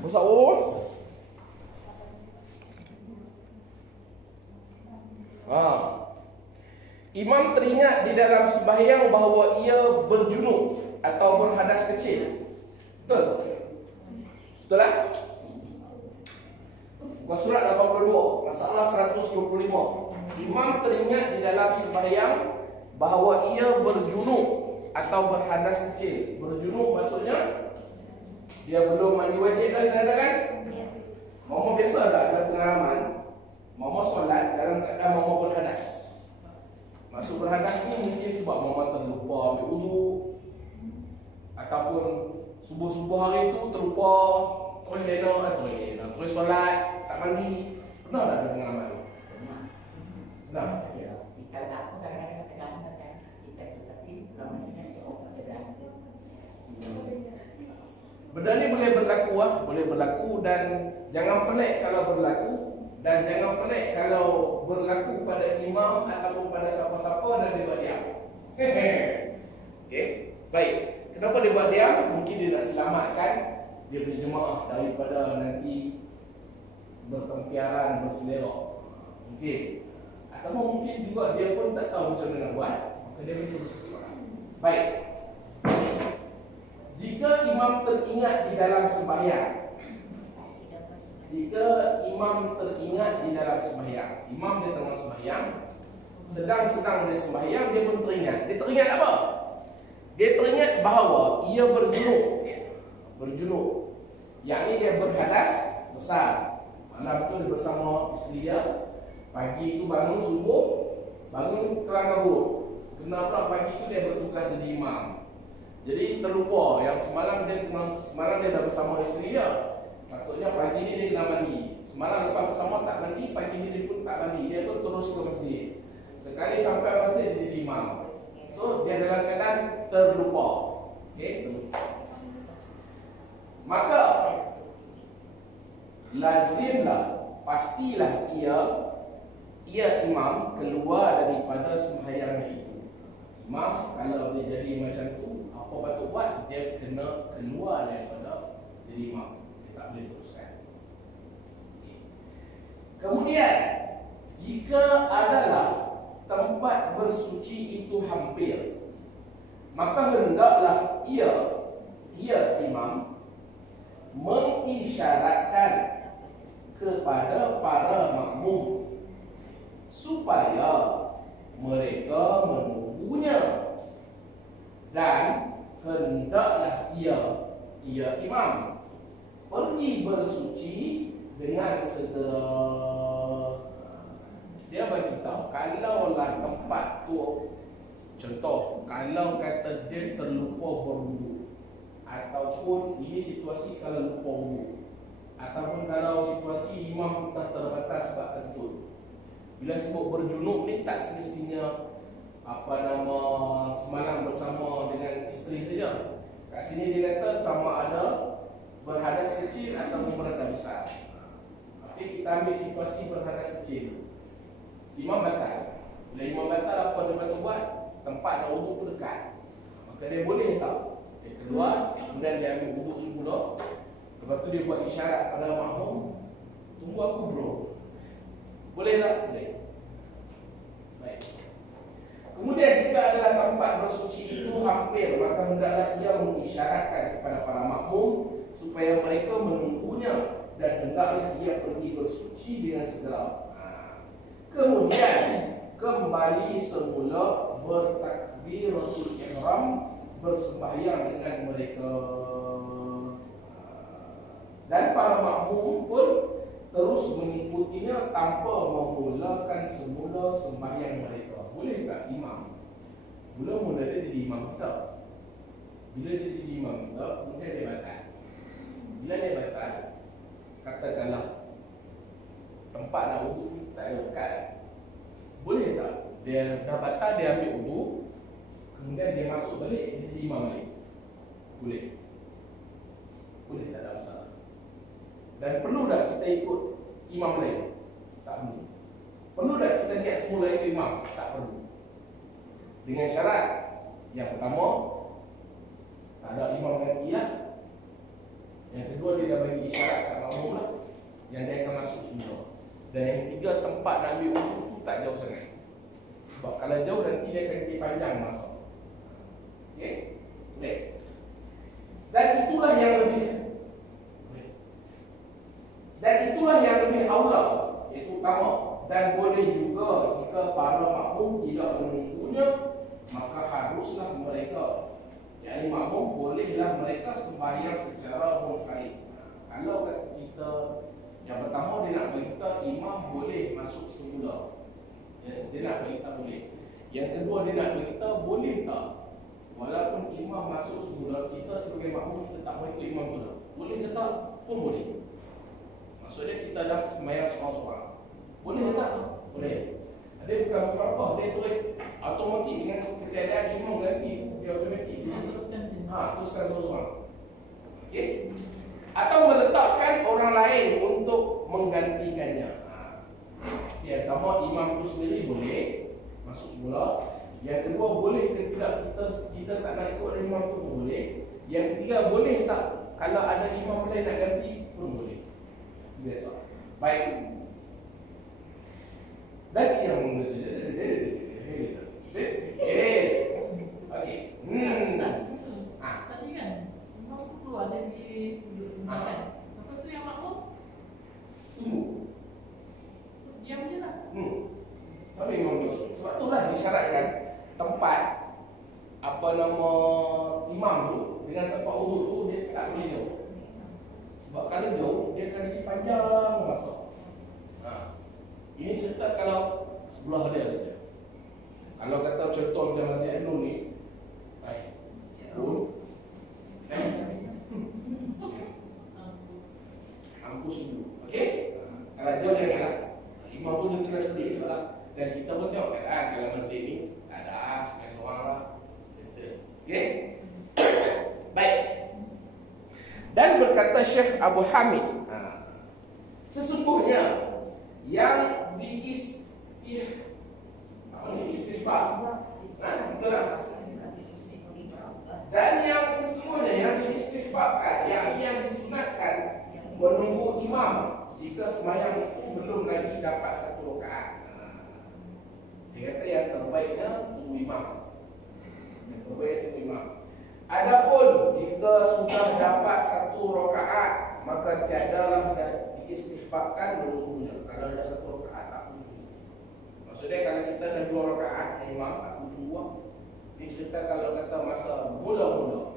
Bersahur. Imam teringat di dalam sembahyang bahawa ia berjunub atau berhadas kecil. Betul? Betul tak? Bukan surat 82, masalah 125. Imam teringat di dalam sembahyang bahawa ia berjunub atau berhadas kecil. Berjunub maksudnya dia belum mandi wajib dah, kan? Mama biasa dah ada pengalaman. Mama solat dalam keadaan mama berhadas. Maksud berhadas ni mungkin sebab mama terlupa ambil wudu, ataupun subuh-subuh hari tu terlupa terus solat, sat mandi. Pernah tak ada pengalaman tu? Pernah? Ya. Kita tak kadang-kadang terasa kita tu, tapi belum ada seorang sedang. Benda ni boleh berlaku, boleh berlaku, dan jangan pelik kalau berlaku, dan jangan pelik kalau berlaku pada imam ataupun pada siapa-siapa dan dia buat diam. Okey, baik. Kenapa dia buat diam? Mungkin dia nak selamatkan dia punya jemaah daripada nanti bertempiaran, berselera. Mungkin. Atau mungkin juga dia pun tak tahu macam mana nak buat, maka dia boleh bersorak. Baik. Jika imam teringat di dalam sembahyang, imam dia tengah sembahyang, sedang dia sembahyang, dia pun teringat. Dia teringat apa? Dia teringat bahawa ia berjunub. Yang ni dia berhadas besar. Malam tu dia bersama isteri dia. Pagi tu bangun subuh, bangun kelang kabut. Kenapa pagi tu dia bertugas jadi imam? Jadi terlupa yang semalam dia dah bersama isteri dia. Maksudnya pagi ni dia kena mandi. Semalam lepas bersama tak mandi, pagi ni dia pun tak mandi. Dia pun terus ke masjid. Sekali sampai masjid dia jadi imam. So dia dalam keadaan terlupa. Okey. Maka lazimlah, pastilah ia imam keluar daripada sembahyangnya itu. Imam kalau dia jadi macam tu, apa patut buat? Dia kena keluar daripada jadi imam. Dia tak boleh teruskan. Kemudian, jika adalah tempat bersuci itu hampir, maka hendaklah ia imam mengisyaratkan kepada para makmum supaya mereka menunggunya, dan hendaklah ia imam pergi bersuci dengan segera. Dia bagi tahu kalaulah tempat tu, contoh kalau kata dia terlupa berwudu, ataupun ini situasi kalau lupa wudu, ataupun kalau situasi imam dah terbatas sebab kentut. Bila sebut berjunub ni tak semestinya semalam bersama dengan isteri saja. Kat sini dia kata sama ada berhadas kecil ataupun berhadas besar. Okey, kita ambil situasi berhadas kecil. Imam batal. Bila imam batal, apa dia patut buat? Tempat nak wudu pun dekat. Maka dia boleh tahu. Dia keluar, kemudian dia ambil wudu semula. Lepas tu dia buat isyarat pada makmum, tunggu aku bro. Boleh tak? Boleh. Baik. Kemudian jika adalah tempat bersuci itu hampir, maka hendaklah ia mengisyaratkan kepada para makmum supaya mereka menunggunya, dan hendaklah ia pergi bersuci dengan segera. Kemudian kembali semula bertakbiratul ihram, bersembahyang dengan mereka. Dan para makmum pun terus mengikutinya tanpa memulakan semula sembahyang mereka. Boleh tak imam mula-mula dia jadi imam kita? Bila dia jadi imam kita, kemudian dia batal. Bila dia batal, katakanlah tempat nak wudu tak ada dekat, boleh tak dia dah batal, dia ambil wudu, kemudian dia masuk balik, dia jadi imam balik? Boleh. Boleh, tak ada masalah. Dan perlu tak kita ikut imam lain? Tak perlu. Perlu tak kita niat semula ikut imam? Tak perlu. Dengan syarat yang pertama, tak ada imam ganti lah. Yang kedua dia dah bagi isyarat kat makmum lah, yang dia akan masuk semula. Dan yang ketiga, tempat nak ambil wuduk tu tak jauh sangat. Sebab kalau jauh nanti dia akan jadi panjang masa. Okey? Boleh. Dan itulah yang lebih aula, iaitu utama. Dan boleh juga jika para makmum tidak menunggunya, maka haruslah mereka, yakni makmum, bolehlah mereka sembahyang secara munfarid. Kalau kata kita, yang pertama dia nak berita imam boleh masuk semula, dia nak berita boleh. Yang kedua dia nak berita boleh tak, walaupun imam masuk semula, kita sebagai makmum kita tak boleh ikut imam dulu. Boleh ke tak pun boleh. Maksudnya kita dah sembahyang seorang-seorang. Boleh ke tak? Boleh. Dia bukan mufaraqah, dia turut automatik dengan ketiadaan imam ganti, dia automatik. Teruskan seorang-seorang. Okey? Atau meletakkan orang lain untuk menggantikannya. Yang pertama, imam itu sendiri boleh masuk semula. Yang kedua, boleh ke tidak kita tak nak ikut imam itu pun boleh. Yang ketiga, boleh tak kalau ada imam lain nak ganti pun boleh. Biasa. Baik. Dan yang okey. Tadi kan imam tu keluar dari kan. Lepas tu yang makmum tunggu. diam je lah. Sampai imam tu. Sebab itulah disyaratkan tempat apa nama imam tu dengan tempat wuduk tu dia tak boleh jauh. Sebab kalau jauh dia akan jadi panjang masa. Ini cerita kalau sebelah dia saja. Kalau kata contoh macam Masjid An-Nur ni, Ampus dulu. Okey? Kalau jauh dia kan, imam pun dia kena sedih lah. Dan kita pun tengok kan, kalau masjid ni tak ada sekian seorang lah. Okey? Baik. Dan berkata Syekh Abu Hamid, sesungguhnya yang dan yang sesungguhnya yang diistihbabkan, yang disunatkan menunggu imam jika sembahyang itu belum lagi dapat satu rakaat. Dia kata yang terbaiknya tunggu imam. Yang terbaik tunggu imam. Adapun jika sudah dapat satu rakaat, maka tiadalah diistihbabkan menunggunya. Kalau ada satu rakaat tak tunggu. Maksudnya kalau kita ada dua rakaat, imam tak tunggu. Dia cerita kalau kata masa mula-mula.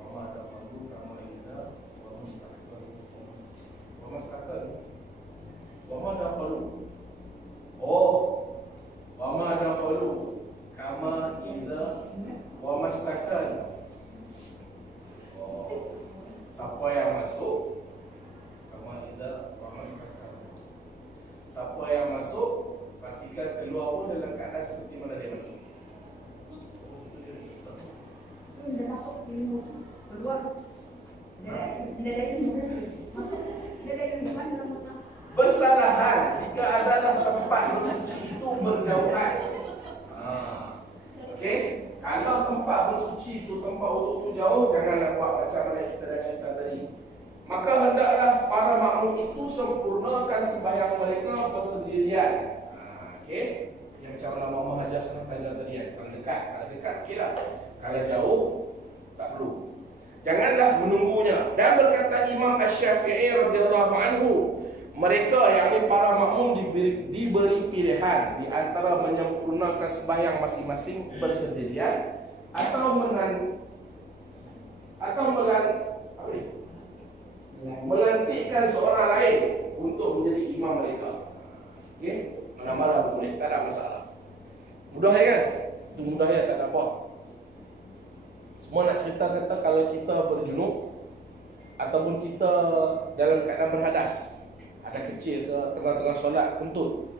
Wa ma dafalu kama idza wa mustaqbal. Wa ma dafalu. Wa ma dafalu kama idza wa mustaqbal. Siapa yang masuk? Kama idza wa mustaqbal. Siapa yang masuk, pastikan keluar pun dalam keadaan seperti mana dia masuk. Dia masuk keluar. Dia dari mana? Bersalahan jika adalah tempat bersuci itu berjauhan. Okey, kalau tempat bersuci itu, tempat wuduk itu jauh, janganlah buat macam mana kita dah cerita tadi. Maka hendaklah para makmum itu sempurnakan sembahyang mereka bersendirian. Okey, yang macam lama Muhammad Hajar tanya tadi kan, kalau dekat okeylah. Kalau jauh tak perlu. Janganlah menunggunya. Dan berkata Imam Asy-Syafi'i radhiyallahu anhu, mereka yakni para makmum diberi pilihan di antara menyempurnakan sembahyang masing-masing bersendirian atau melantikkan seorang lain untuk menjadi imam mereka. Okey, mana-mana boleh, tak ada masalah. Mudah kan? Itu mudah ya, tak ada apa. Semua nak cerita kata kalau kita berjunub ataupun kita dalam keadaan berhadas, ada kecil ke tengah-tengah solat kentut,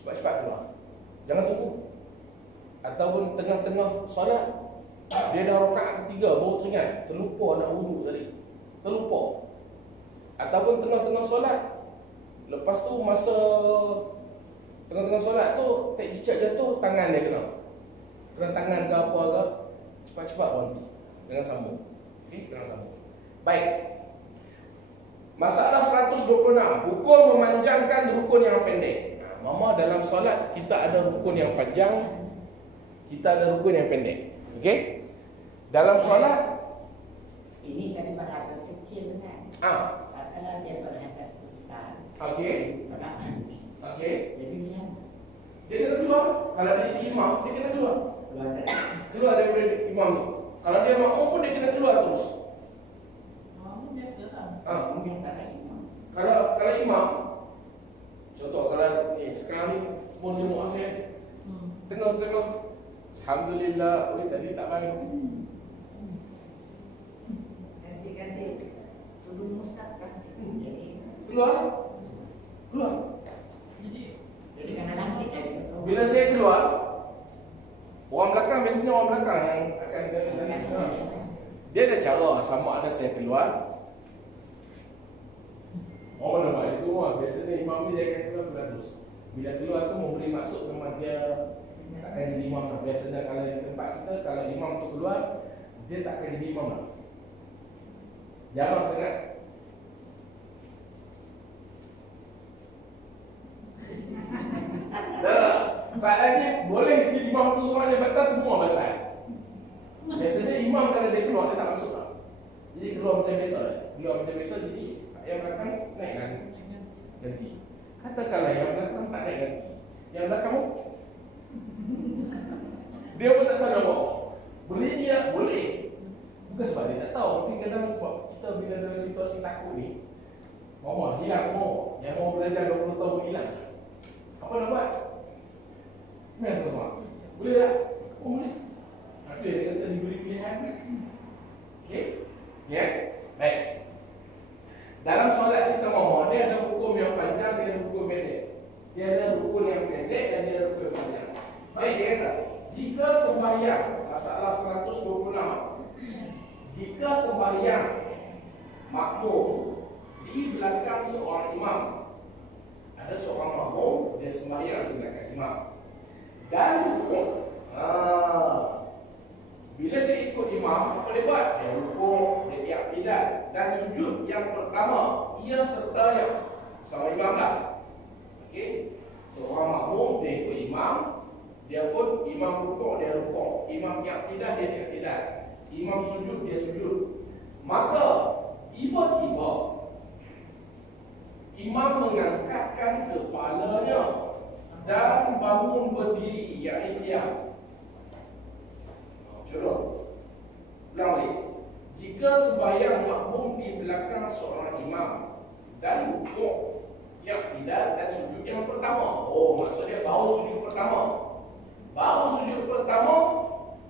cepat-cepat keluar. Jangan tunggu. Ataupun tengah-tengah solat dia dah rakaat ketiga baru teringat, terlupa nak wuduk tadi. Terlupa. Ataupun tengah-tengah solat, lepas tu masa tengah-tengah solat tu tak cicak jatuh, tangan dia kena tangan ke apa ke, cepat-cepat berhenti. Jangan sambung. Okey, tengah sambung. Baik. Masalah 126, hukum memanjangkan rukun yang pendek. Mama, dalam solat kita ada rukun yang panjang, kita ada rukun yang pendek. Okey? Dalam solat Ini tadi berhadas kecil kan? Kalau dia berhadas besar, okey. pernah mandi. Okey. Jadi macam Dia kena keluar. Kalau dia imam, dia kena keluar. keluar dari Keluar daripada imam tu. Kalau dia makmum pun dia kena keluar terus. Kamu biasa lah. biasa imam. Kalau imam, contoh kalau ni sekarang ni 10 jemaah saya tengah-tengah, alhamdulillah, tadi tak bangun. Ganti-ganti. Dulu Ustaz ganti. Jadi Keluar. jadi kena lantik dari Bila saya keluar, orang belakang biasanya orang belakang yang akan dia ada cara sama ada saya keluar. Orang mana buat itu, biasanya imam ni dia akan keluar terus. Bila keluar tu memberi maksud memang dia takkan jadi imam lah. Biasanya kalau di tempat kita, kalau imam tu keluar, dia takkan jadi imam lah. Jarang sangat. Soalannya, boleh si imam tu semuanya batal, semua batal. Biasanya imam kalau dia keluar, dia tak masuk lah. Jadi keluar macam biasa. Jadi yang belakang naik kan? Ganti. Katakanlah yang belakang tak naik ganti, yang belakang dia pun tak tahu nak bawa. Boleh dia? Boleh. Bukan sebab dia tak tahu, tapi kadang sebab kita bila dalam situasi takut ni, mama hilang semua. Yang mau belajar 20 tahun hilang. Apa nak buat? Sebenarnya semua. Boleh tak? Oh boleh. Itu yang dia kata diberi pilihan. Okey? Ya? Baik. Dalam solat kita mama, dia ada hukum yang panjang, dia ada hukum pendek. Dia ada rukun yang pendek dan dia ada rukun yang panjang. Baik, dia kata, jika sembahyang, masalah 126, jika sembahyang makmum di belakang seorang imam, ada seorang makmum, dia sembahyang di belakang imam, dan rukun, bila dia ikut imam, apa dia buat? Dia rukun, dia i'tidal, dan sujud yang pertama, ia sertanya sama imam lah. Okey, seorang makmum dia ikut imam, dia pun imam rukuk, dia rukuk, imam i'tidal, dia i'tidal, imam sujud, dia sujud. Maka tiba-tiba imam mengangkatkan kepalanya dan bangun berdiri, iaitu diam. Contoh, ulang balik. Jika sembahyang makmum di belakang seorang imam dan rukuk, i'tidal dan sujud yang pertama. Oh, maksudnya baru sujud pertama.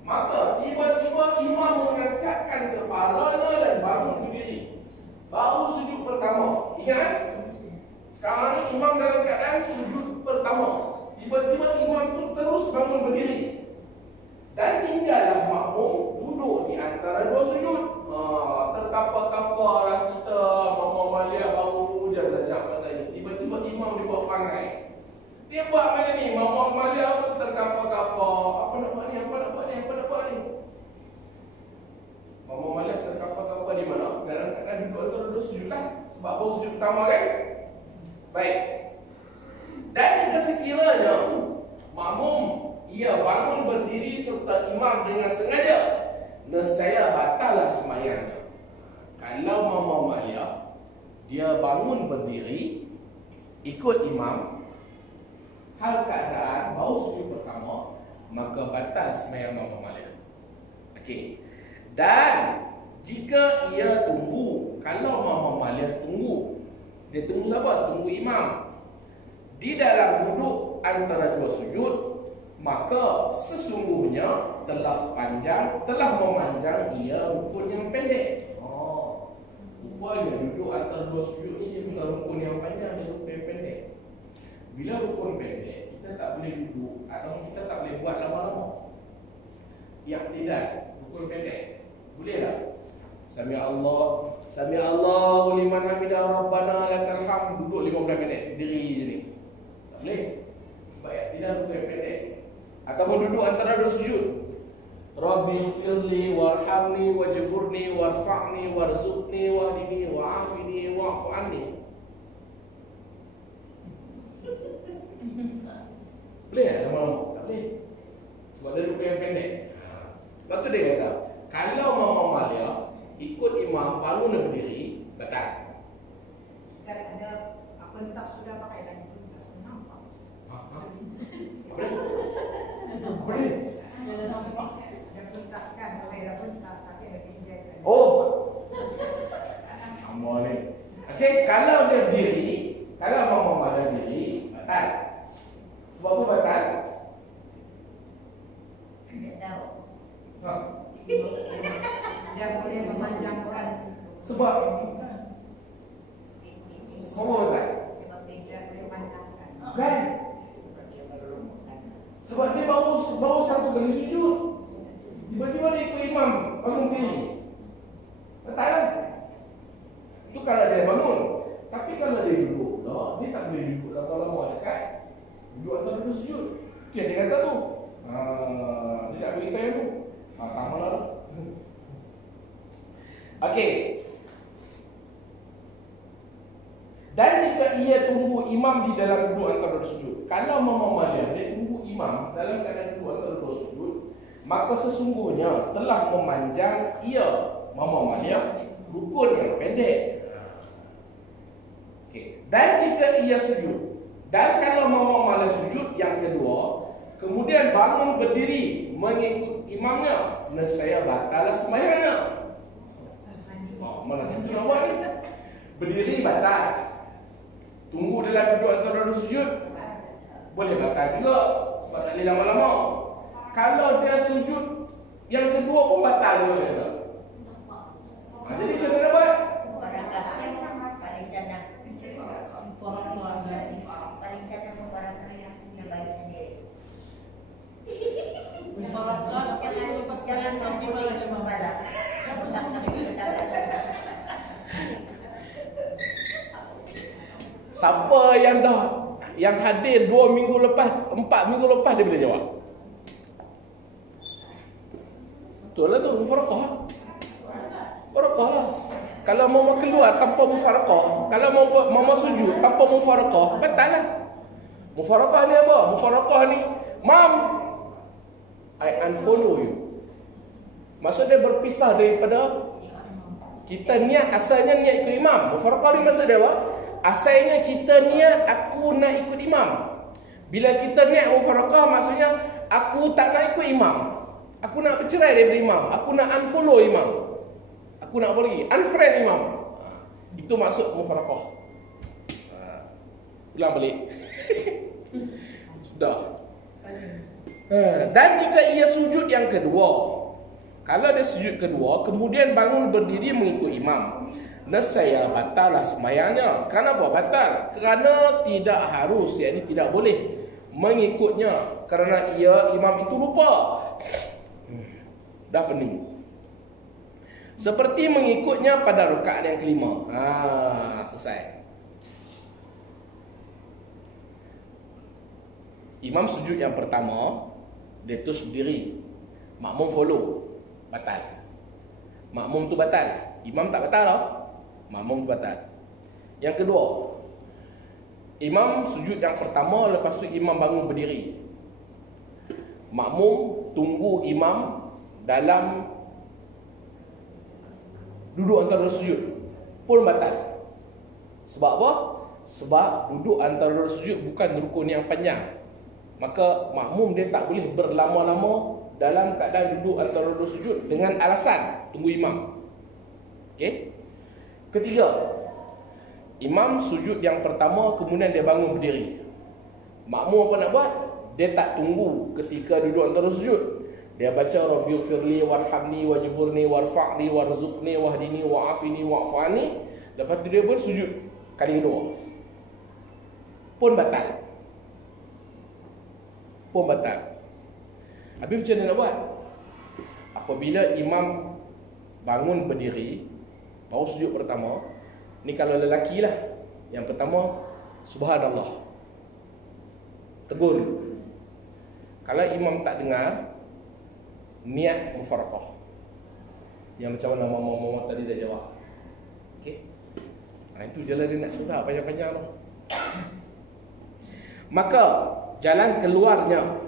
Maka tiba-tiba imam mengangkatkan kepalanya dan bangun berdiri. Baru sujud pertama. Ingat? Sekarang ni imam dalam keadaan sujud pertama. Tiba-tiba imam tu terus bangun berdiri. Dan tinggallah makmum duduk di antara dua sujud. Terkapar-kaparlah kita, Mama Malia baru je belajar pasal ini. Tiba-tiba imam dia buat perangai. Dia buat macam ni, Mama Malia pun terkapar-kapar. Apa nak buat ni? Mama Malia terkapar-kapar di mana? Dalam keadaan duduk antara dua sujud lah. Sebab baru sujud pertama kan? Baik. Dan jika sekiranya makmum ia bangun berdiri serta imam dengan sengaja, nescaya batallah sembahyangnya. Kalau Mama Malia dia bangun berdiri ikut imam, hal keadaan baru sujud pertama, maka batal sembahyang Mama Malia. Okey. Dan jika ia tunggu, kalau Mama Malia tunggu, dia tunggu siapa? Tunggu imam di dalam duduk antara dua sujud, maka sesungguhnya telah memanjang ia rukun yang pendek. Rupanya duduk antara dua sujud ni dia bukan rukun yang panjang, dia rukun yang pendek. Bila rukun pendek, kita tak boleh duduk atau kita tak boleh buat lama-lama. I'tidal, rukun pendek. Boleh tak? Sami Allahu liman hamidah rabbana lakal hamd, duduk 15 minit, diri je ni. Tak boleh. Sebab i'tidal rukun yang pendek. Ataupun duduk antara dua sujud. Rabbi firli warhamni wajburni warfa'ni warzuqni wahdini wa'afini wa'fu anni. Boleh tak lama-lama? Tak boleh. Sebab dia lupa yang pendek. Lepas tu dia kata, kalau Mama Malia ikut imam baru nak berdiri, batal. Ustaz ada pentas sudah pakai lagi pentas. Nampak. Apa dia? Ada pentas kan, pakai dah pentas tapi ada pinjam. Oh. Amal ni. Okey, kalau dia berdiri, kalau Mama Malia berdiri, batal. Sebab apa batal? Tidak tahu. Ha. Dia boleh memanjangkan. Sebab semua batal. Sebab dia boleh memanjangkan. Kan? Sebab dia baru satu kali sujud. Tiba-tiba dia ikut imam bangun diri. Batal kan? Itu kalau dia bangun. Tapi kalau dia duduk pula, dia tak boleh duduk lama-lama dekat. Duduk antara dua sujud. Itu yang dia kata tu. Dia tak beritahu yang tu. Tak malah tu. Okey. Dan jika ia tunggu imam di dalam duduk antara dua sujud. Kalau Mama Malia dia tunggu imam dalam keadaan duduk antara dua sujud, maka sesungguhnya telah memanjang ia Mama Malia rukun yang pendek. Okey. Dan jika ia sujud, dan kalau Mama Malia sujud yang kedua, kemudian bangun berdiri mengikut imamnya, nescaya batal sembahyangnya. Mana satu nak buat ni? Berdiri batal. Tunggu dalam duduk antara dua sujud boleh batal juga sebab tak boleh lama-lama. Kalau dia sujud yang kedua pun batal juga. Jadi macam mana buat? Paling sana membarakkan yang baik sendiri. Membarakkan apa sih lepas Jangan gimana membalas. Siapa yang hadir 2 minggu lepas, 4 minggu lepas dia boleh jawab. Betul lah tu, mufarakah. Mufarakah lah. Kalau mama keluar tanpa mufarakah, kalau mama sujud tanpa mufarakah, batal lah. Mufarakah ni apa? Mufarakah ni, Mam, I unfollow you. Maksud dia berpisah daripada kita niat, asalnya niat ikut imam. Mufarakah ni maksud dia apa? Asalnya kita niat aku nak ikut imam. Bila kita niat mufarakah, maksudnya aku tak nak ikut imam. Aku nak bercerai daripada imam. Aku nak unfollow imam. Aku nak apa lagi? Unfriend imam. Itu maksud mufarakah. Ulang balik. Sudah. Dan jika ia sujud yang kedua, kalau dia sujud kedua kemudian bangun berdiri mengikut imam, nescaya batallah sembahyangnya. Kenapa batal? Kerana tidak harus, yakni tidak boleh mengikutnya, kerana ia imam itu lupa. Dah pening. Seperti mengikutnya pada rakaat yang kelima. Selesai. Imam sujud yang pertama, dia terus berdiri. Makmum follow. Batal. Makmum tu batal. Imam tak batal tau. Makmum tu batal. Yang kedua, imam sujud yang pertama, lepas tu imam bangun berdiri. Makmum tunggu imam dalam duduk antara sujud pun batal. Sebab apa? Sebab duduk antara sujud bukan rukun yang panjang. Maka makmum dia tak boleh berlama-lama dalam keadaan duduk antara dua sujud dengan alasan tunggu imam. Okey? Ketiga, imam sujud yang pertama kemudian dia bangun berdiri. Makmum apa nak buat? Dia tak tunggu ketika duduk antara sujud. Dia baca Rabbighfirli warhamni wajburni warfa'ni warzuqni wahdini wa'afini wa'fani. Lepas tu dia pun sujud kali kedua. Pun batal. Pun batal. Habis macam mana nak buat? Apabila imam bangun berdiri, baru sujud pertama, ni kalau lelaki lah. Yang pertama, subhanallah, tegur. Kalau imam tak dengar, niat mufaraqah. Yang macam mana mama tadi dah jawab. Okey. Itu je lah dia nak cerita panjang-panjang tu. Maka jalan keluarnya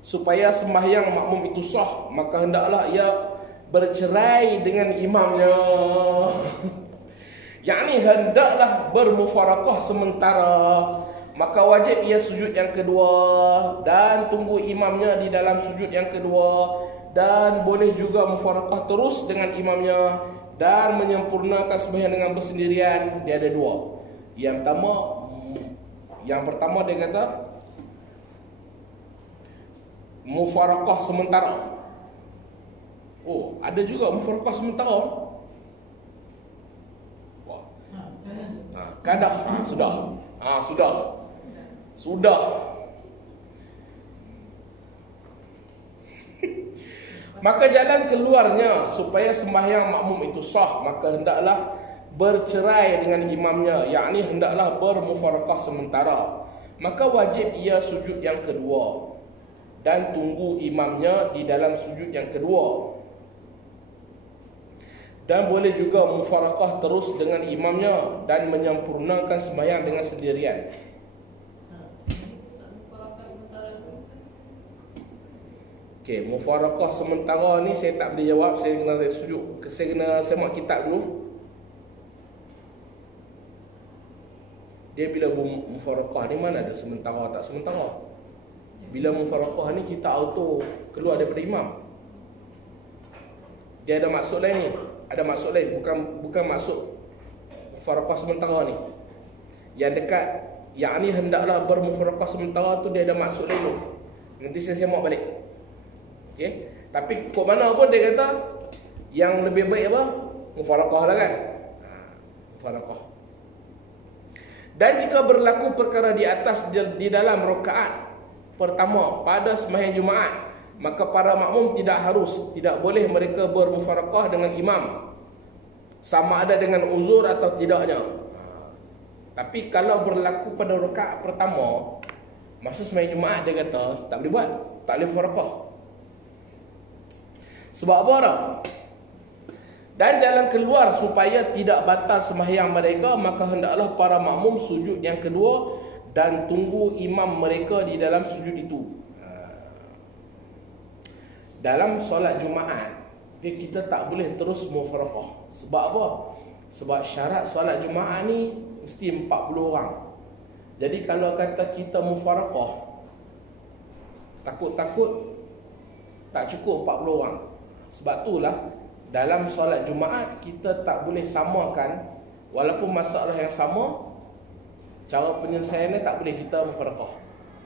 supaya sembahyang makmum itu sah, maka hendaklah ia bercerai dengan imamnya. Yakni hendaklah bermufaraqah sementara, maka wajib ia sujud yang kedua dan tunggu imamnya di dalam sujud yang kedua, dan boleh juga mufaraqah terus dengan imamnya dan menyempurnakan sembahyang dengan bersendirian. Dia ada dua. Yang pertama dia kata mufaraqah sementara. Oh, ada juga mufaraqah sementara. Wah. Kan dah? Sudah. Maka jalan keluarnya supaya sembahyang makmum itu sah, maka hendaklah bercerai dengan imamnya, yakni hendaklah bermufaraqah sementara. Maka wajib ia sujud yang kedua dan tunggu imamnya di dalam sujud yang kedua. Dan boleh juga mufaraqah terus dengan imamnya dan menyempurnakan sembahyang dengan sendirian. Okey, mufaraqah sementara ni saya tak boleh jawab, saya kena semak kitab dulu. Dia bila mufaraqah ni mana ada sementara tak sementara. Bila mufaraqah ni kita auto keluar daripada imam. Dia ada maksud lain ni. Ada maksud lain, bukan maksud mufaraqah sementara ni. Yang dekat yakni hendaklah bermufaraqah sementara tu dia ada maksud lain tu. Nanti saya semak balik. Okey. Tapi kok mana pun dia kata yang lebih baik apa? Mufaraqah lah kan? Mufaraqah. Dan jika berlaku perkara di atas di dalam rakaat pertama pada sembahyang Jumaat, maka para makmum tidak boleh mereka bermufaraqah dengan imam, sama ada dengan uzur atau tidaknya. Tapi kalau berlaku pada rakaat pertama masa sembahyang Jumaat, dia kata tak boleh buat, tak boleh mufaraqah. Sebab apa dah? Dan jalan keluar supaya tidak batal sembahyang mereka, maka hendaklah para makmum sujud yang kedua dan tunggu imam mereka di dalam sujud itu. Dalam solat Jumaat, kita tak boleh terus mufaraqah. Sebab apa? Sebab syarat solat Jumaat ni mesti 40 orang. Jadi kalau kata kita mufaraqah, takut-takut tak cukup 40 orang. Sebab itulah dalam solat Jumaat kita tak boleh samakan, walaupun masalah yang sama, cara penyelesaiannya tak boleh kita mufaraqah.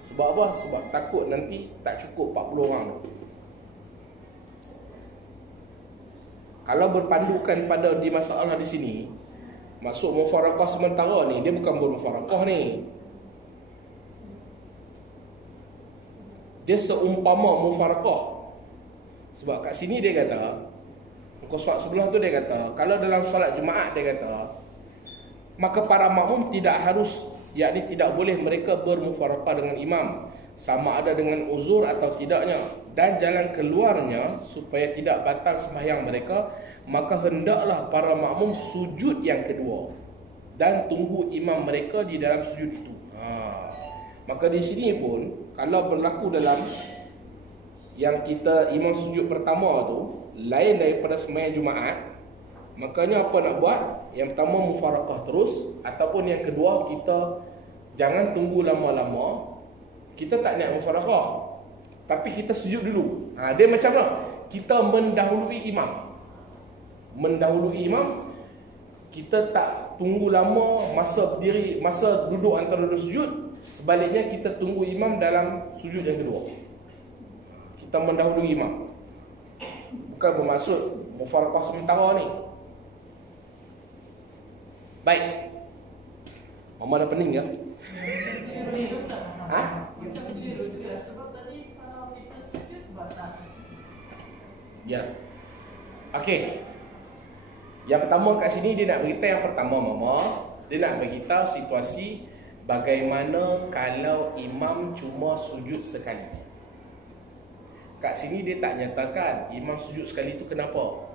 Sebab apa? Sebab takut nanti tak cukup 40 orang. Kalau berpandukan pada di masalah di sini, maksud mufaraqah sementara ni, dia bukan bermufaraqah ni. Dia seumpama mufaraqah. Sebab kat sini dia kata, muka surat sebelah tu dia kata, kalau dalam solat Jumaat dia kata, maka para makmum tidak harus, yakni tidak boleh mereka bermufaraqah dengan imam, sama ada dengan uzur atau tidaknya. Dan jalan keluarnya supaya tidak batal sembahyang mereka, maka hendaklah para makmum sujud yang kedua dan tunggu imam mereka di dalam sujud itu. Maka di sini pun kalau berlaku dalam yang kita imam sujud pertama tu lain daripada sembahyang Jumaat, makanya apa nak buat? Yang pertama mufaraqah terus, ataupun yang kedua kita jangan tunggu lama-lama. Kita tak nak mufaraqah, tapi kita sujud dulu. Dia macam mana? Kita mendahului imam. Mendahului imam, kita tak tunggu lama masa berdiri, masa duduk antara dua sujud. Sebaliknya kita tunggu imam dalam sujud yang kedua. Kita mendahului imam. Bukan bermaksud mufaraqah sementara ni. Baik. Mama dah pening ya? Sebab tadi kalau kita sujud batal. Ya. Okey. Yang pertama kat sini dia nak beritahu yang pertama Mama, dia nak beritahu situasi bagaimana kalau imam cuma sujud sekali. kat sini dia tak nyatakan imam sujud sekali itu kenapa.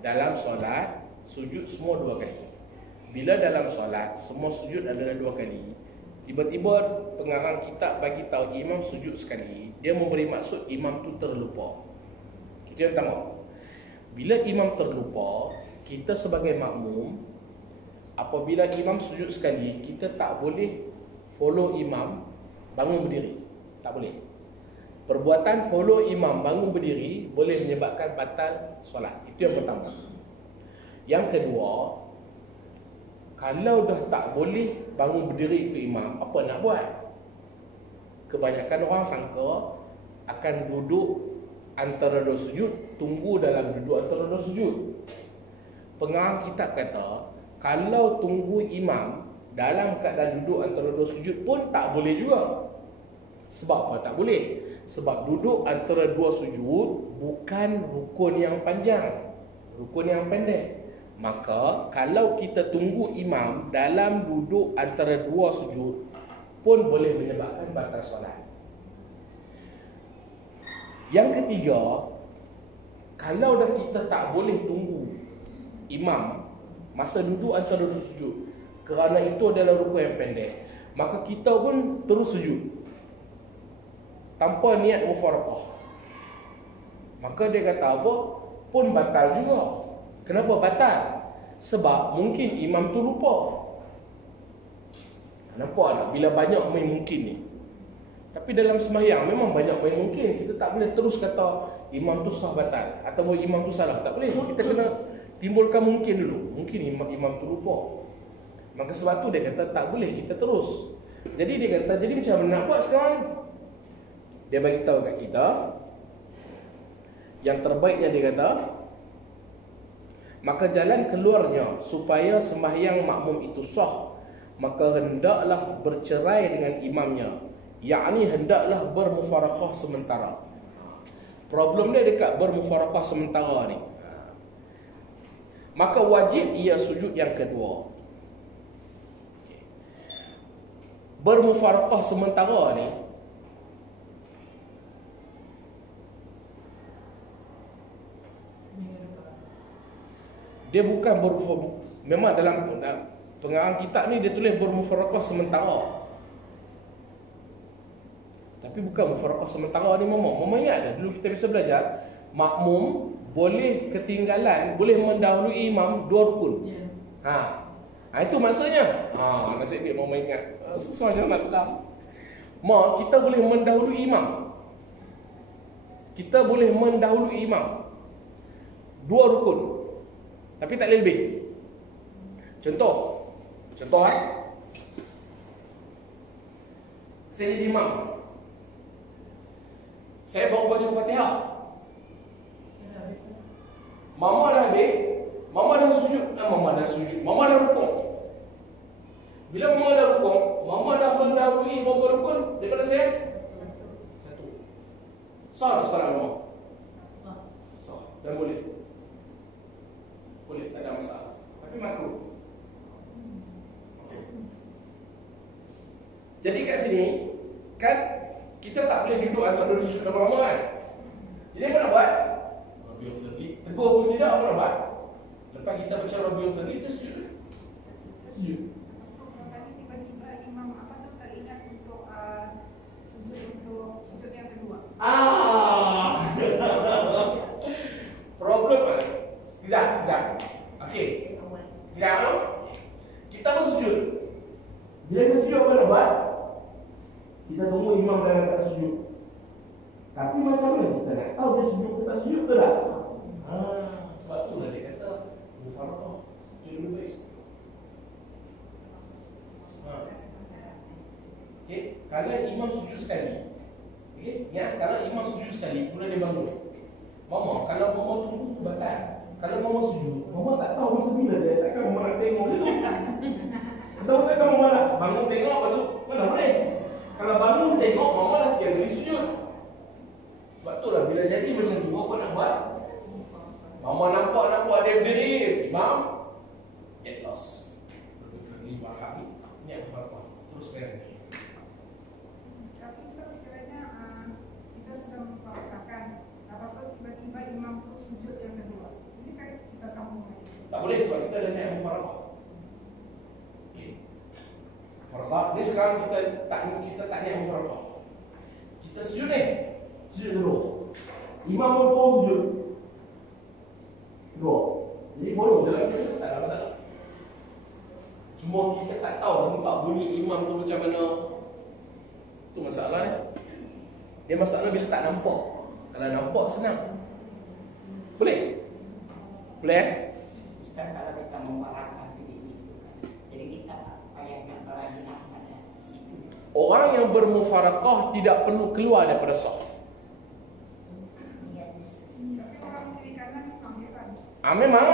Dalam solat sujud semua 2 kali. Bila dalam solat semua sujud adalah 2 kali, tiba-tiba pengarang kitab bagi tahu imam sujud sekali, dia memberi maksud imam tu terlupa. Kita tengok. Bila imam terlupa, kita sebagai makmum, apabila imam sujud sekali, kita tak boleh follow imam bangun berdiri. Tak boleh. Perbuatan follow imam bangun berdiri boleh menyebabkan batal solat. Itu yang pertama. Yang kedua, kalau dah tak boleh bangun berdiri ikut imam, apa nak buat? Kebanyakan orang sangka akan duduk antara 2 sujud, tunggu dalam duduk antara 2 sujud. Pengarang kitab kata, kalau tunggu imam dalam keadaan duduk antara 2 sujud pun tak boleh juga. Sebab apa tak boleh? Sebab duduk antara 2 sujud bukan rukun yang panjang, rukun yang pendek. Maka kalau kita tunggu imam dalam duduk antara 2 sujud pun boleh menyebabkan batal solat. Yang ketiga, kalau dah kita tak boleh tunggu imam masa duduk antara 2 sujud, kerana itu adalah rukun yang pendek, maka kita pun terus sujud tanpa niat mufaraqah, maka dia kata apa? Pun batal juga. Kenapa batal? Sebab mungkin imam tu lupa. Nampak tak bila banyak main mungkin ni? Tapi dalam sembahyang memang banyak main mungkin. Kita tak boleh terus kata imam tu sah batal atau imam tu salah. Tak boleh. Kita kena timbulkan mungkin dulu. Mungkin imam tu lupa. Maka sebab tu dia kata tak boleh kita terus. Jadi dia kata, jadi macam mana nak buat sekarang? Dia bagi tahu kat kita, yang terbaiknya dia kata, maka jalan keluarnya supaya sembahyang makmum itu sah, maka hendaklah bercerai dengan imamnya, yakni hendaklah bermufaraqah sementara. Problem dia dekat bermufaraqah sementara ni. Maka wajib ia sujud yang kedua. Bermufaraqah sementara ni dia bukan memang dalam pengarang kitab ni dia tulis bermufaraqah sementara. Tapi bukan mufaraqah sementara ni Mama ingat dah dulu kita biasa belajar makmum boleh ketinggalan, boleh mendahului imam 2 rukun. Itu maksudnya. Nasib baik Mama ingat. Susahnya nak telah. Kita boleh mendahului imam. Kita boleh mendahului imam 2 rukun. Tapi tak boleh lebih. Contoh saya jadi imam. Saya baru baca Fatihah. Mama dah habis. Mama dah sujud. Mama dah rukuk. Bila Mama dah rukuk, Mama dah mendahului berapa rukun daripada saya? 1. Sah tak salat Mama? Sah. Dan boleh. Boleh, tak ada masalah. Tapi makruh. Okay. Jadi kat sini kan kita tak boleh duduk antara 2 sujud lama-lama kan. Jadi apa nak buat? Rabiul Fadli. Tegur pun tidak, apa nak buat? Lepas kita baca Rabiul Fadli, kita sujud. Sujud. Lepas tu kalau tadi tiba-tiba imam teringat untuk sujud yang kedua. Problem kan? Sekejap. Okey. Sekejap. Kita pun sujud. Bila kita sujud apa nak buat? Kita tunggu imam dalam keadaan sujud. Tapi macam mana kita nak tahu dia sujud ke tak sujud ke tak? Sebab tu lah dia kata mufaraqah. Dia lebih baik. Okey, kalau imam sujud sekali. Okey, ingat kalau imam sujud sekali, kemudian dia bangun. Mama, kalau Mama tunggu batal. Kalau Mama sujud, Mama tak tahu masa bila dia. Takkan Mama nak tengok dia tu. Atau takkan Mama nak bangun tengok apa tu? Mana boleh? Kalau bangun tengok, Mama dah tiada di sujud. Sebab tu lah, bila jadi macam tu, apa nak buat? Mama nampak dia berdiri, imam get lost. Berfirli baham, niat berapa? Terus lagi. Tapi Ustaz sekiranya kita sudah memperkatakan tiba-tiba imam tu sujud yang kedua. Ini kan kita sambung lagi. Tak boleh sebab kita ada niat mufaraqah. Okey. Mufaraqah ni sekarang kita tak niat mufaraqah. Kita sujud ni. Sujud dulu. Imam mau sujud. Dua. Jadi follow dalam kita tak ada masalah. Cuma kita tak tahu nampak bunyi imam tu macam mana. Tu masalah ni. Dia masalah bila tak nampak. Kalau nampak senang. Boleh? Boleh? Ustaz, kalau kita memufarakah di situ kan, jadi kita payah nak lagi nak pada situ. Orang yang bermufarakah tidak perlu keluar daripada saf. Tapi orang kiri kanan panggilkan. Memang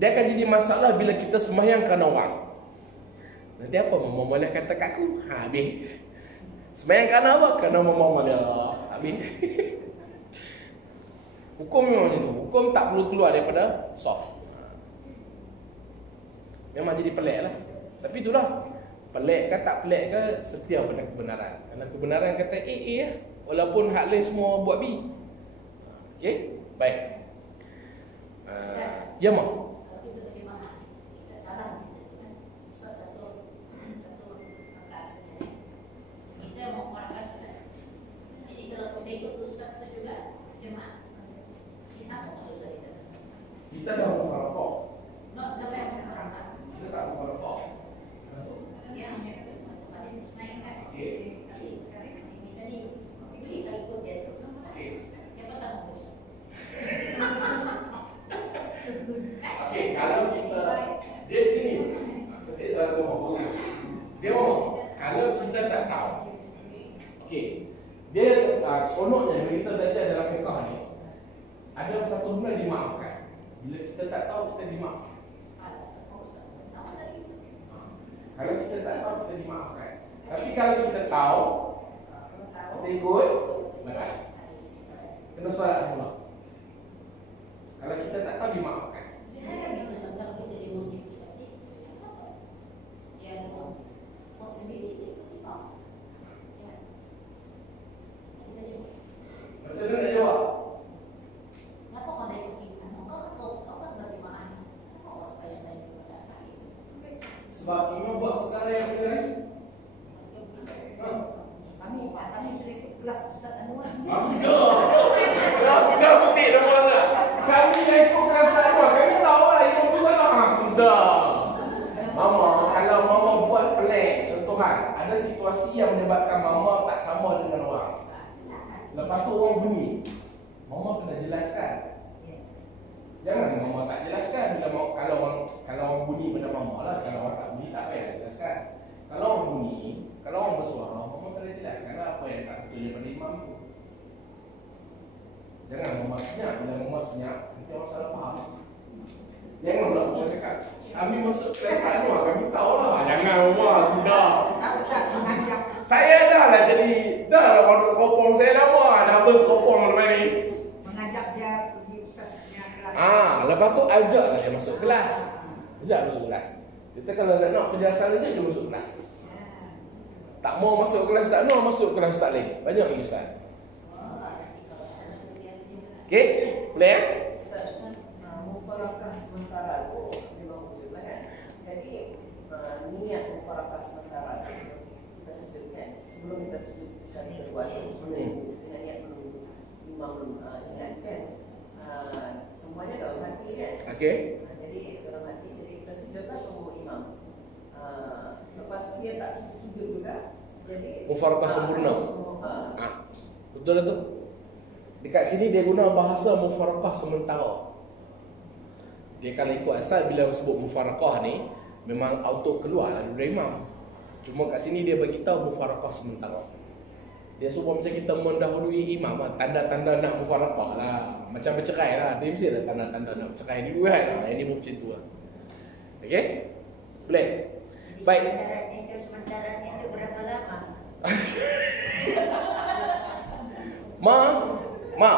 dia akan jadi masalah bila kita sembahyang kerana orang. Nanti apa mama boleh kata kat aku? Habis. Sembahyang kerana apa? Kerana mama boleh. Habis. Hukum memang macam tu. Hukum tak perlu keluar daripada saf. Memang jadi pelik lah. Tapi itulah. Pelik ke tak pelik ke, setia pada kebenaran. Kerana kebenaran kata A lah. Walaupun hak lain semua buat B. Okey? Baik. Ya, Mak. Kalau kita bagaimana? Kita salah kita kan. Ustaz satu angkat sebenarnya. Kita mau markas sudah. Jadi kalau kita ikut Ustaz itu juga jemaah. Apa maksud kita? Kita dah mufaraqah. Apa yang berangkat? Kita tak mufaraqah. Yang masih naik kan? Okey. Tapi kita ni kita ikut dia terus. Okey. Siapa tahu Ustaz? Okey, kalau kita dia gini. Ketik saya ngomong. Dia ngomong, kalau kita tak tahu. Okey. Dia sonoknya bila kita belajar dalam fiqh ni. Ada satu benda dimaafkan. Bila kita tak tahu, kita dimaafkan. Kalau kita tak tahu, kita dimaafkan. Tapi kalau kita tahu, kita ikut, baik. Kena solat semula. Kalau kita tak tahu, dimaafkan. Dia kan itu sebab kita di masjid Ustaz ni. Yang buat sendiri itu kita. Kita juga. Macam mana nak jawab? Kenapa kau dah ikut iman? Kau kan beriman. Kenapa kau supaya dah ikut datang? Sebab imam buat perkara yang benar ni. Kami sudah ikut kelas Ustaz Anwar. Sudah petik dah mula. Kami dah ikut kelas Anwar. Kami tahu lah imam tu salah. Sudah. Mama, kalau mama buat pelik, contohan, ada situasi yang menyebabkan mama tak sama dengan orang. Lepas tu orang bunyi. Mama kena jelaskan. Jangan mama tak jelaskan. Kalau orang bunyi pada mama lah. Kalau orang tak bunyi, tak payah jelaskan. Kalau orang bunyi, kalau orang bersuara, mama kena jelaskan lah apa yang tak betul daripada imam tu. Jangan mama senyap. Bila mama senyap, nanti orang salah faham. Jangan pula mama cakap, kami masuk kelas tak ada, kami tahu lah. Jangan mama, sudah. Ustaz mengajak. Saya dah lah jadi, dah lah orang teropong saya dah mah. Dah apa teropong lepas ni. Mengajak dia pergi Ustaz punya kelas. Lepas tu ajaklah dia masuk kelas. Ajak masuk kelas. Kita kalau nak penjelasan dia masuk kelas. Tak mau masuk kelas tak nak masuk kelas tak lain. Banyak urusan. Okey? Boleh ya? Mufarakah sementara tu memang wujud kan. Jadi niat mufarakah sementara tu kita sujudkan. Sebelum kita sujud kali kedua tu dengan niat menunggu imam ingatkan. Semuanya dalam hati kan. Okey. Jadi dalam hati, jadi kita sujudlah tunggu imam. Lepas dia tak sujud juga, jadi Mufarakah sempurna. Betul tu. Dekat sini dia guna bahasa mufarakah sementara. Dia kalau ikut asal bila sebut mufarakah ni memang auto keluar dari imam. Cuma kat sini dia bagi tahu mufarakah sementara. Dia suruh macam kita mendahului imam lah. Tanda-tanda nak mufarakah lah. Macam bercerai lah. Dia mesti ada tanda-tanda nak bercerai ni dua kan. Ini pun macam tu lah. Okey? Boleh? Baik. Sementaranya itu berapa lama? Ma,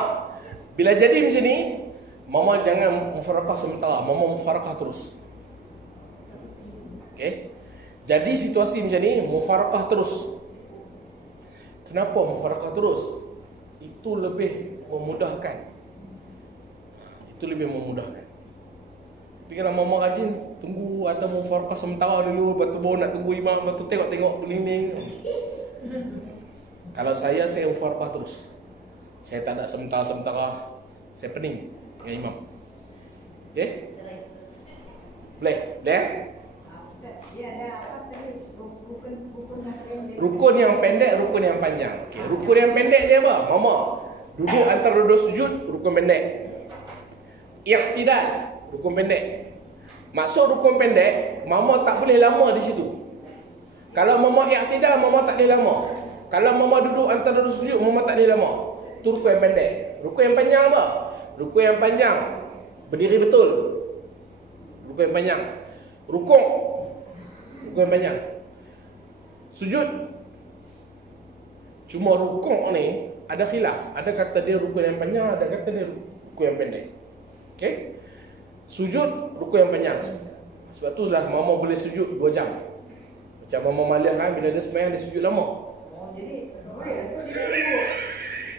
bila jadi macam ni, mama jangan mufarakah sementara, mama mufarakah terus. Okey? Jadi situasi macam ni, mufarakah terus. Kenapa mufarakah terus? Itu lebih memudahkan. Itu lebih memudahkan. Tapi kalau mama rajin, tunggu ada mufaraqah sementara dulu, lepas tu baru nak tunggu imam, lepas tu tengok-tengok berlinding. Kalau saya mufaraqah terus. Saya tak ada sementara-sementara. Saya pening dengan imam. Okey? Boleh? Boleh? Ustaz, dia ada apa tadi? Rukun yang pendek. Rukun yang pendek, rukun yang panjang. Okey, rukun yang pendek dia apa? Mama, duduk antara dua sujud, rukun pendek. Iktidal, rukun pendek. Maksud rukun pendek, mama tak boleh lama di situ. Kalau mama iktidal, mama tak boleh lama. Kalau mama duduk antara dua sujud, mama tak boleh lama. Itu rukun yang pendek. Rukun yang panjang apa? Rukun yang panjang, berdiri betul. Rukun yang panjang. Rukun yang panjang. Sujud. Cuma rukun ni ada khilaf. Ada kata dia rukun yang panjang, ada kata dia rukun yang pendek. Okey? Sujud rukun yang panjang. Sebab tu lah mama boleh sujud 2 jam. Macam mama Malia kan, bila dia sembahyang dia sujud lama. Oh, jadi boleh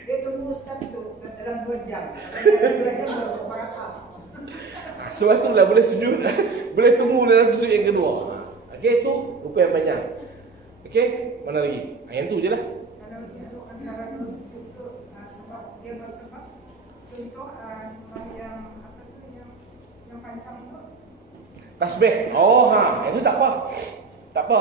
dia tunggu Ustaz tu dalam 2 jam. Dalam 2 jam baru mufaraqah. Sebab tu lah boleh sujud boleh tunggu dalam sujud yang kedua. Okey, itu rukun yang panjang. Okey, mana lagi? Yang tu je lah. Kalau duduk antara dua sujud tu sebab dia bersebab contoh sembahyang apa tu yang panjang tu. Tasbih. Oh itu tak apa. Tak apa.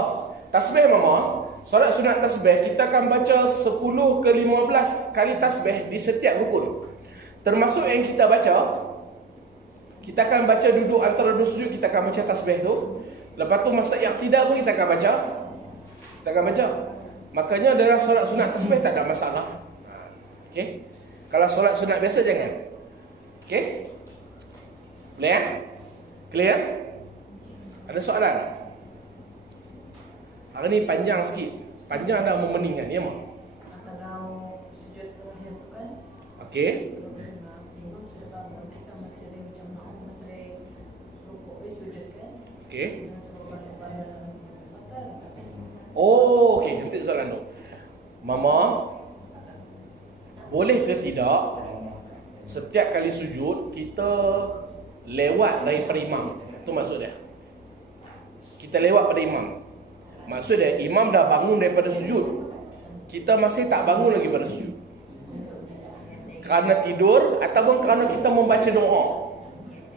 Tasbih mama, solat sunat tasbih kita akan baca 10 ke 15 kali tasbih di setiap rukun. Termasuk yang kita baca, kita akan baca duduk antara dua sujud, kita akan baca tasbih tu. Lepas tu masa iktidal pun kita akan baca. Kita akan baca. Makanya dalam solat sunat tasbih tak ada masalah. Okey. Kalau solat sunat biasa jangan. Okey? Boleh ya? Clear? Ada soalan? Hari ni panjang sikit. Panjang dah memeningan, ya mak? Kalau sujud terakhir tu kan, Okey. imam sudah bangun, kita masih ada macam masih rukuk sujud kan? Okey. Dengan sebab batal. Oh, okey, cantik soalan tu. Mama, boleh ke tidak setiap kali sujud kita lewat daripada imam? Itu maksud dia. Kita lewat pada imam. Maksud dia, imam dah bangun daripada sujud, kita masih tak bangun lagi pada sujud. Kerana tidur ataupun kerana kita membaca doa.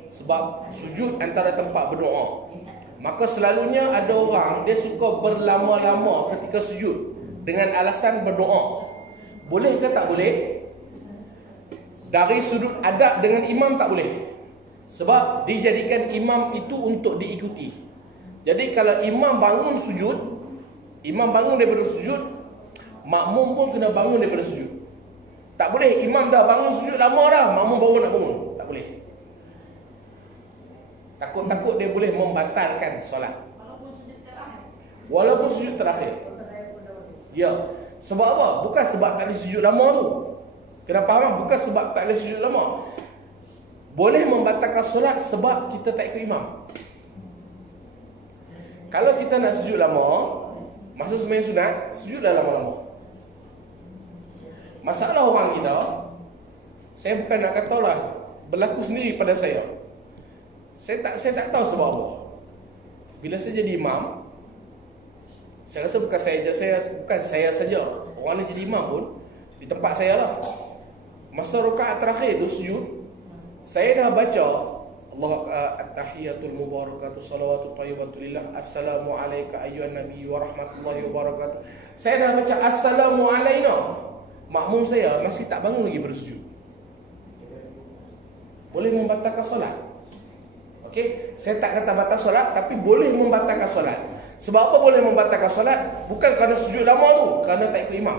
Sebab sujud antara tempat berdoa. Maka selalunya ada orang dia suka berlama-lama ketika sujud dengan alasan berdoa. Boleh ke tak boleh? Dari sudut adab dengan imam tak boleh. Sebab dijadikan imam itu untuk diikuti. Jadi kalau imam bangun sujud, imam bangun daripada sujud, makmum pun kena bangun daripada sujud. Tak boleh imam dah bangun sujud lama dah, makmum baru nak bangun. Tak boleh. Takut-takut dia boleh membatalkan solat. Walaupun sujud terakhir. Walaupun sujud terakhir. Ya. Sebab apa? Bukan sebab tak boleh sujud lama tu. Kena faham? Bukan sebab tak boleh sujud lama. Boleh membatalkan solat sebab kita tak ikut imam. Kalau kita nak sujud lama, masa sembahyang sunat, sujudlah lama-lama. Masalah orang kita, saya bukan nak kata lah, berlaku sendiri pada saya. Saya tak tahu sebab apa. Bila saya jadi imam, saya rasa bukan saya saja. Orang yang jadi imam pun di tempat saya lah. Masa rakaat terakhir tu sujud, saya dah baca Allah at-tahiyatul mubarakatuh salawatu thayyibatu lillah assalamu alayka ayyuhan nabiy wa rahmatullahi wa barakatuh. Saya dah baca assalamu alayna. Makmum saya masih tak bangun lagi bersujud. Boleh membatalkan solat. Okey, saya tak kata batal solat tapi boleh membatalkan solat. Sebab apa boleh membatalkan solat? Bukan kerana sujud lama tu, kerana tak ikut imam.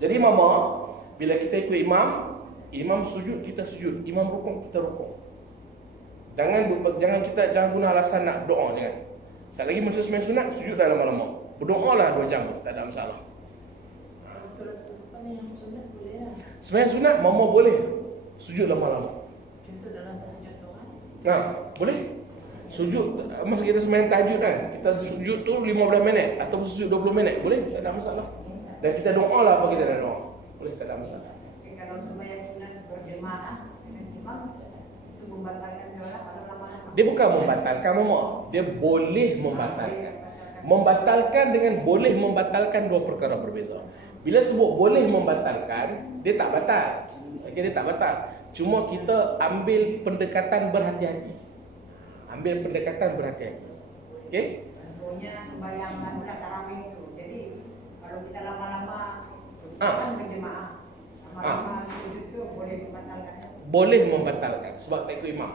Jadi mama, bila kita ikut imam, imam sujud kita sujud, imam rukuk kita rukuk. Jangan guna alasan nak doa, jangan. Sekali lagi masa sembahyang sunat sujudlah lama-lama. Berdoalah 2 jam, tak ada masalah. Kalau solat yang sunat boleh lah. Sembahyang sunat mama boleh sujud lama-lama. Contoh dalam tahajud tu kan. Boleh. Sujud masa kita sembahyang tahajud kan, kita sujud tu 15 minit ataupun sujud 20 minit, boleh, tak ada masalah. Dan kita doalah apa kita dah doa. Boleh, tak ada masalah. kalau sembahyang sunat berjemaah dengan imam itu membatalkan sholat kalau lama-lama. Dia bukan membatalkan, Mama. Dia boleh membatalkan. Membatalkan dengan boleh membatalkan dua perkara berbeza. Bila sebut boleh membatalkan, dia tak batal. Okay, dia tak batal. Cuma kita ambil pendekatan berhati-hati. Ambil pendekatan berhati-hati. Okey? Contohnya sembahyang manusia tarawih itu. Jadi kalau kita lama-lama Ah. kan berjemaah, lama-lama sujud itu boleh membatalkan. Boleh membatalkan sebab tak ikut imam.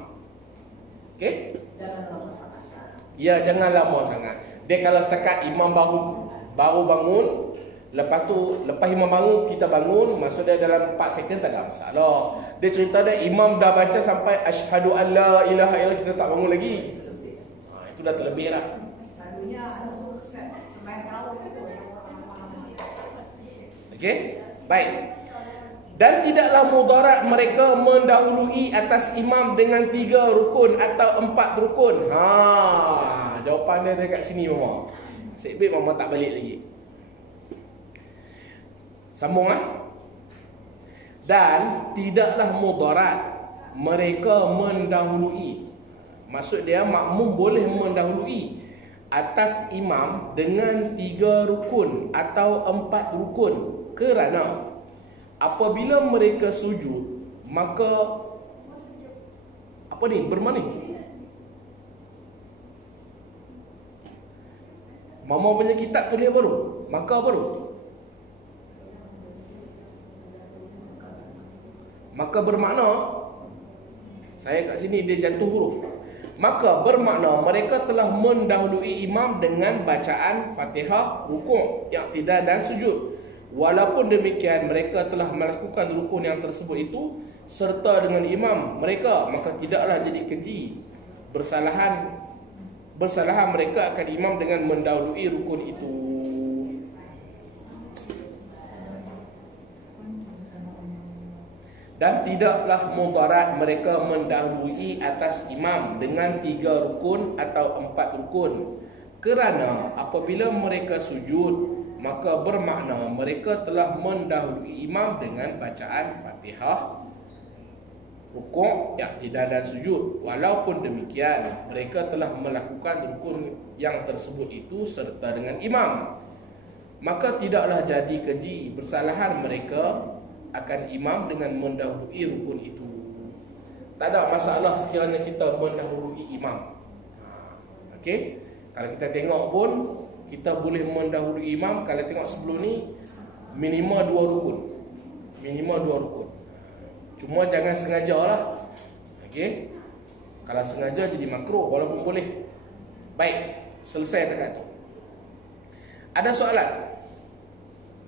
Okey? Jangan lama sangat. Ya, jangan lama sangat. Dia kalau setakat imam baru bangun, lepas imam bangun, kita bangun, maksudnya dalam 4 second tak ada masalah. Dia cerita dia imam dah baca sampai asyhadu an la ilaha illallah, kita tak bangun lagi. Itu dah terlebih dah. Lalunya sembahyang tarawih itu yang lama-lama. Okey? Baik. Dan tidaklah mudarat mereka mendahului atas imam dengan 3 rukun atau 4 rukun. Jawapan dia dekat sini, Mama. Sebab Mama tak balik lagi. Sambung Dan tidaklah mudarat mereka mendahului. Maksud dia makmum boleh mendahului atas imam dengan 3 rukun atau 4 rukun kerana apabila mereka sujud maka apa ni? Bermaning. Mama punya kitab tulis apa tu? Maka apa tu? Maka bermakna, saya kat sini dia jatuh huruf. Maka bermakna mereka telah mendahului imam dengan bacaan Fatihah, rukuk, i'tidal dan sujud. Walaupun demikian mereka telah melakukan rukun yang tersebut itu serta dengan imam mereka, maka tidaklah jadi keji. Bersalahan mereka akan imam dengan mendahului rukun itu. Dan tidaklah mudarat mereka mendahului atas imam dengan 3 rukun atau 4 rukun kerana apabila mereka sujud maka bermakna mereka telah mendahului imam dengan bacaan Fatihah, rukuk, i'tidal dan sujud. Walaupun demikian mereka telah melakukan rukun yang tersebut itu serta dengan imam, maka tidaklah jadi keji bersalahan mereka akan imam dengan mendahului rukun itu. Tak ada masalah sekiranya kita mendahului imam. Okey? Kalau kita tengok pun kita boleh mendahului imam. Kalau tengok sebelum ni minimal 2 rukun. Minimal 2 rukun. Cuma jangan sengajalah. Okey? Kalau sengaja jadi makruh walaupun boleh. Baik, selesai dekat tu. Ada soalan?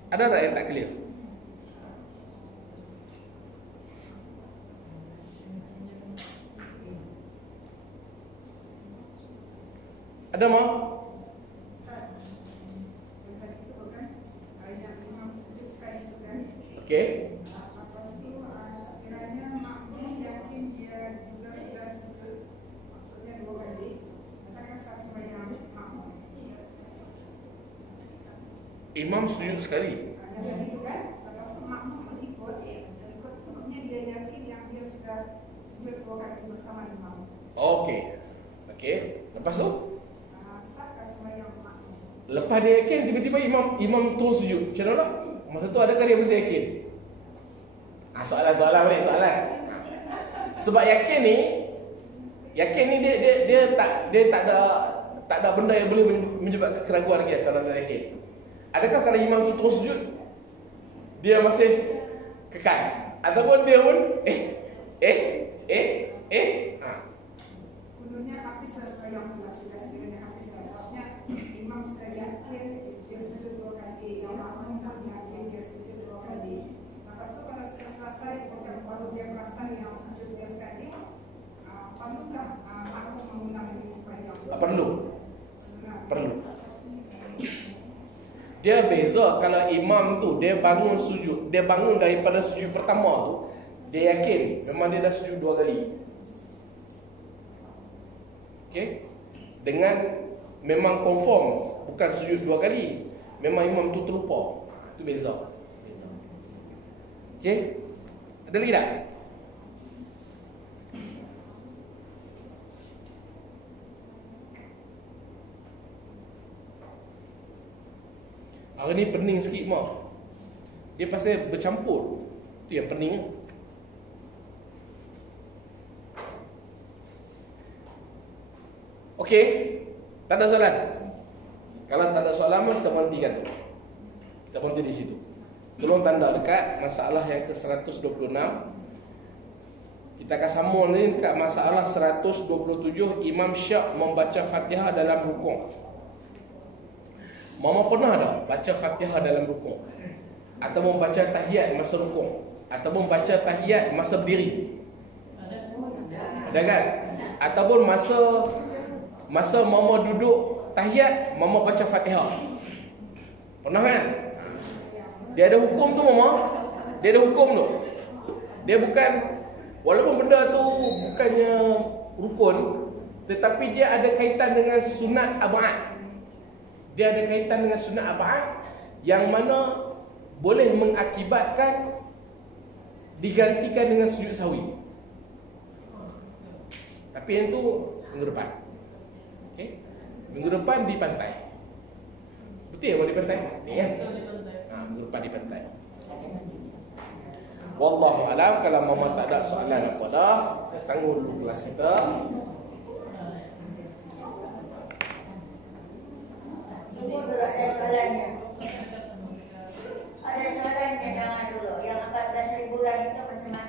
Ada tak yang tak clear? Ada mau? Okey. Lepas itu sekiranya makmum yakin dia juga sudah sujud, maksudnya 2 kali, maka sah sembahyang makmum. Imam sujud sekali. Yang itu kan, lepas itu makmum ikut sebabnya dia yakin yang dia sudah sujud 2 kali bersama imam. Okey. Okey. Lepas tu? Sahkah sembahyang makmum? Lepas dia yakin tiba-tiba imam terus sujud. Macam mana? Masa tu adakah dia mesti yakin? Soalan balik soalan. Sebab yakin ni dia tak ada benda yang boleh menyebabkan keraguan lagi kalau dia yakin. Adakah kalau imam tu terus sujud dia masih kekal ataupun dia pun Gunanya habislah sembahyang pula sudah sekiranya habislah. Sebabnya imam sudah yakin dia sujud 2 kali, yang makmum pun yakin dia sujud 2 kali. Lepas itu kalau sudah selesai, baru dia perasan yang sujud dia sekali, perlukah makmum mengulang lagi sembahyang? Perlu. Dia beza kalau imam tu dia bangun sujud, dia bangun daripada sujud pertama tu, dia yakin memang dia dah sujud 2 kali. Okey? Dengan memang confirm bukan sujud 2 kali, memang imam tu terlupa. Itu beza. Okey? Ada lagi tak? Hari ni pening sikit mak. Dia pasal bercampur. Itu yang pening. Okey, tak ada soalan. Kalau tak ada soalan, kita berhentikan tu. Kita berhenti di situ. Tolong tanda dekat masalah yang ke-126. Kita akan sambung ni dekat masalah 127. Imam Syak membaca Fatihah dalam rukuk. Mama pernah tak baca Fatihah dalam rukuk? Atau membaca tahiyat masa rukuk? Atau membaca tahiyat masa berdiri? Ada kan? Ataupun masa mama duduk tahiyat, mama baca Fatihah. Pernah kan? Dia ada hukum tu mama. Dia ada hukum tu. Dia bukan, walaupun benda tu bukannya rukun, tetapi dia ada kaitan dengan sunat ab'ad. Dia ada kaitan dengan sunat ab'ad yang mana boleh mengakibatkan digantikan dengan sujud sahwi. Tapi yang tu minggu depan. Okey. Minggu depan di pantai. Betul ya di pantai? Ya. Minggu depan di pantai. Wallahu a'lam. Kalau mama tak ada soalan apa dah, tangguh dulu kelas kita. Ada soalannya. Ada soalannya, jangan dulu. Yang 14 ribuan itu macam mana?